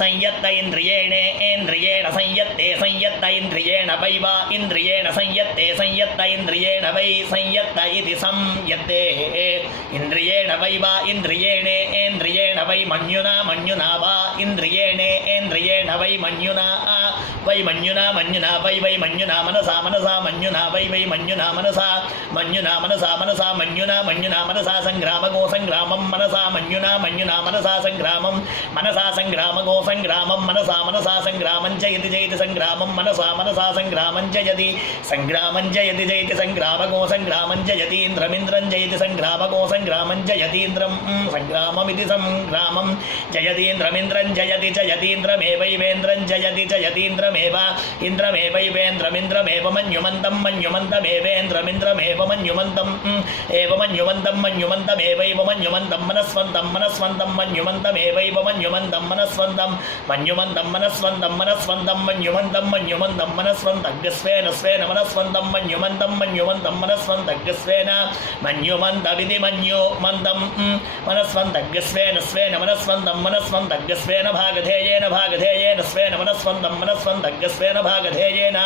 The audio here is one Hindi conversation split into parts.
संयत्त इन्द्रियेणे इन्द्रियेण संयत्ते संयत्त इन्द्रियेण वै वा इन्द्रियेण संयत्ते संयत्त इन्द्रियेण वै संयत्त इति संयत्ते इन्द्रियेण वै वा इन्द्रियेणे इन्द्रियेण वै मन्युना मन्युना वा इन्द्रियेणे इन्द्रियेण वै मन्युना வை மஞ்சுனா மஞ்சுனா வை வை மஞ்சுனா மனசா மனசா மஞ்சுனா வை வை மஞ்சுனா மனசா மஞ்சுனா மனசா மனசா மஞ்சுனா மஞ்சுனா மனசா சங்கிராமகோ சங்கிராமம் மனசா மஞ்சுனா மஞ்சுனா மனசா சங்கிராமம் மனசா சங்கிராமகோ சங்கிராமம் மனசா மனசா சங்கிராமம் ஜெயதி ஜெயதி சங்கிராமம் மனசா மனசா சங்கிராமம் ஜெயதி சங்கிராமம் ஜெயதி ஜெயதி சங்கிராமகோ சங்கிராமம் ஜெயதீந்திரமிந்திரம் ஜெயதி சங்கிராமகோ சங்கிராமம் ஜெயதீந்திரம் சங்கிராமமிதி சங்கிராமம் ஜெயதீந்திரமிந்திரம் ஜெயதி ஜெயதீந்திரமேவைவேந்திரம் ஜெயதி ஜெயதீந்திரம் ఇంద్రమేవ ఇంద్రమేవైవేంద్రమింద్రమేవ మన్యుమంతం మన్యుమంతమేవేంద్రమింద్రమేవ మన్యుమంతం ఏవ మన్యుమంతం మన్యుమంతమేవైవ మన్యుమంతం మనస్వంతం మనస్వంతం మన్యుమంతమేవైవ మన్యుమంతం మనస్వంతం మన్యుమంతం మనస్వంతం మనస్వంతం మన్యుమంతం మన్యుమంతం మనస్వంతగ్రస్వేన స్వేన మనస్వంతం మన్యుమంతం మన్యుమంతం మనస్వంతగ్రస్వేన మన్యుమంతవిధి మన్యు మందం మనస్వంతగ్రస్వేన స్వేన మనస్వంతం మనస్వంతగ్రస్వేన భాగధేయేన భాగధేయేన స్వేన మనస్వంతం మనస్వంతం దంగస్వేన భాగధేయేన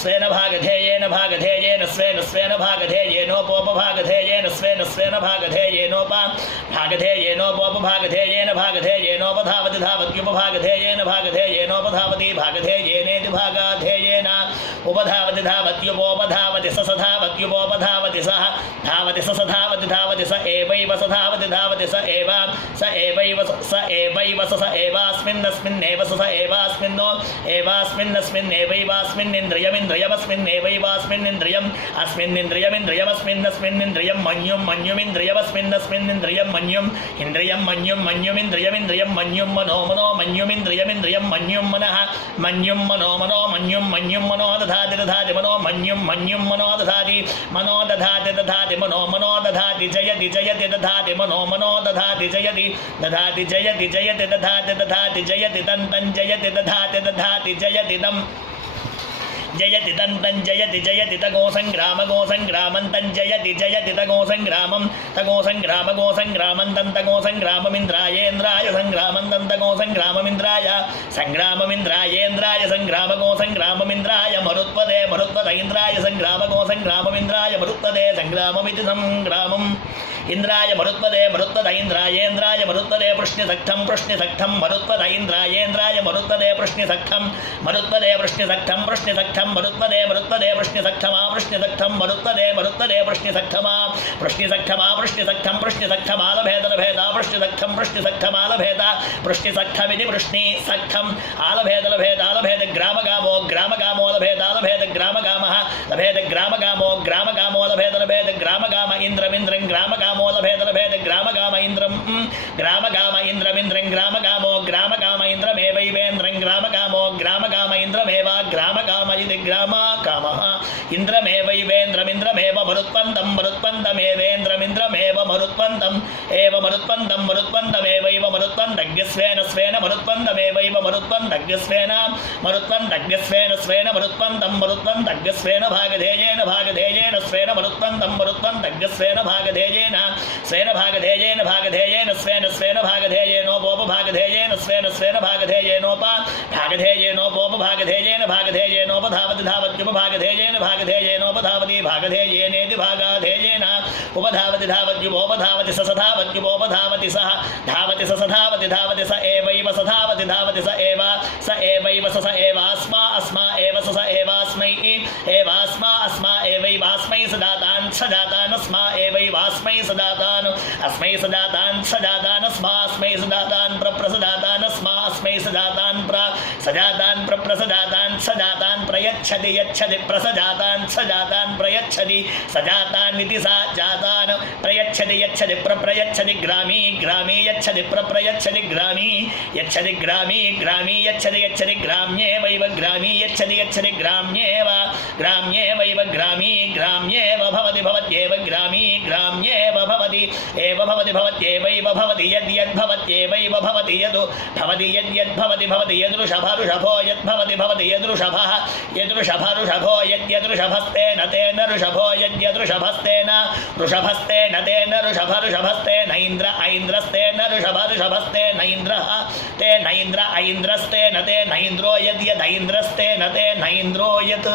స్వేన భాగధేయేన భాగధేయేన స్వేన స్వేన భాగధేయేనోపోపభాగధేయేన స్వేన స్వేన భాగధేయేనోప భాగధేయేనోపోపభాగధేయేన భాగధేయేనోపధావతి ధావత్యుపభాగధేయేన భాగధేయేనోపధావతి భాగధేయేనేతి భాగాధేయే उपधावति धावत्युपोपधावति स स धावत्युपोपधावति सः। धावति स स धावति स एवैव स धावति धावति स एव। स एवैव स- एवैव स स एवास्मिन्नस्मिन्नेव स स एवास्मिन्नो। एवास्मिन्नस्मिन्नेवैवास्मिन्निन्द्रियमिन्द्रियमस्मिन्नेवैवास्मिन्निन्द्रियम् अस्मिन्निन्द्रियमिन्द्रियमस्मिन्नस्मिन्निन्द्रियं मन्युं मन्युमिन्द्रियमस्मिन्नस्मिन्निन्द्रियं मन्युम् इन्द्रियं मन्युं मन्युमिन्द्रियमिन्द्रियं मन्युं मनो मनो मन्युमिन्द्रियमिन्द्रियं मन्युं मनः। मन्युं मनो मनो मन्युं मन्युं मनो दधाति दधाति, मनो मन्युं मन्युं मनो दधाति मनो दधाति दधाति, मनो मनो दधाति, जयति जयति, दधाति, मनो मनो दधाति, जयति दधाति, जयति जयति, दधाति दधाति, जयति तं तं जयति, दधाति दधाति, जयति तं जयति तं तं जयति जयति तगो सङ्ग्राम गो सङ्ग्रामं तं जयति जयति तगो सङ्ग्रामं तगो सङ्ग्राम गो सङ्ग्रामं तं तगो सङ्ग्राममिन्द्रायेन्द्राय सङ्ग्रामं तं तगो सङ्ग्राममिन्द्राय सङ्ग्राममिन्द्रायेन्द्राय सङ्ग्राम गो सङ्ग्राममिन्द्राय मरुत्पदे, मरुत्पद इन्द्राय सङ्ग्राम गो सङ्ग्राममिन्द्राय मरुत्पदे सङ्ग्राममिति सङ्ग्रामम् इन्द्राय मरुत्पदे, मरुत्पद इन्द्रायेन्द्राय मरुत्पदे पृष्ण्यसक्तं पृष्ण्यसक्तं मरुत्पद इन्द्रायेन्द्राय मरुत्पदे पृष्ण्यसक्तं मरुत्पदे पृष्ण्यसक्तं पृष्ण्यसक्तं मरुत्पदे मरुत्पदे पृष्ण्यसक्तमा पृष्ण्यसक्तं मरुत्पदे मरुत्पदे पृष्ण्यसक्तमा पृष्ण्यसक्तमा पृष्ण्यसक्तं पृष्ण्यसक्तमालभेदलभेदा पृष्ण्यसक्तं पृष्ण्यसक्तमालभेदा पृष्ण्यसक्तमिति पृष्णिसक्तम् आलभेदलभेदालभेद గ్రామగామైంద్రం గ్రామగామైంద్రమింద్రం గ్రామగామో గ్రామగామైంద్రమేవైవేంద్రం గ్రామగామో గ్రామగామైంద్రమేవా గ్రామగామైది గ్రామా కామ ఇంద్రమేవైవేంద్రమింద్రమేవ మరుత్పందం మరుత్పందమేవేంద్రమింద్రమేవ మరుత్పందం ఏవ మరుత్పందం మరుత్పందమేవైవ మరుత్పందగ్స్వేన స్వేన మరుత్పందమేవైవ మరుత్పందగ్స్వేన మరుత్పందగ్స్వేన స్వేన మరుత్పందం మరుత్పందగ్స్వేన భాగధేయేన భాగధేయ स्वेन मरुत्पन्तं मरुत्पन्तज्ञस्वेन भागधेयेन भागधेयेन, स्वेन मरुत्पन्तं मरुत्पन्तज्ञस्वेन भागधेयेन, स्वेन भागधेयेन भागधेयेन, स्वेन स्वेन भागधेयेनोपोपभागधेयेन स्वेन स्वेन भागधेयेनोप भागधेयेनोपोपभागधेयेन भागधेयेनोपधावति धावत्युपभागधेयेन भागधेयेनोपधावति भागधेयेनेति भागाधेयेन उपधावति धावत्युपोपधावति स स धावत्युपोपधावति सः धावति स स धावति धावति स దానస్మా ఏవైవాస్మై సదాతాన్ అస్మై సదాతాన్ సదాతానస్మాస్మై సదాతాన్ ప్రప్ర సదాతానస్మాస్మై సదాతాన్ ప్ర సదాతాన్ ప్రప్ర సదాతాన్ సదాతాన్ ప్రయచ్చది యచ్చది ప్రసజాతాన్ సజాతాన్ ప్రయచ్చది సజాతాన్నితి సా జాతాన్ ప్రయచ్చది యచ్చది ప్రప్రయచ్చది గ్రామీ గ్రామీ యచ్చది ప్రప్రయచ్చది గ్రామీ యచ్చది గ్రామీ గ్రామీ యచ్చది యచ్చది గ్రామ్యేవైవ గ్రామీ యచ్చది యచ్చది గ్రామ్యేవ గ్రామ్యేవైవ గ్రామీ గ్రామ్యే भवत्येव ग्रामी ग्राम्येव भवति एव भवति भवत्येवैव भवति यद्यद्भवत्येवैव भवति यद् भवति यद्यद्भवति भवति यदृषभ ऋषभो यद्भवति भवति यदृषभः यदृषभऋषभो यद्यदृषभस्तेन तेन ऋषभो यद्यदृषभस्तेन ऋषभस्तेन तेन ऋषभऋषभस्तेन इन्द्र ऐन्द्रस्तेन ऋषभऋषभस्तेन इन्द्रः तेन इन्द्र ऐन्द्रस्तेन तेन इन्द्रो यद्यदैन्द्रस्तेन तेन इन्द्रो यत्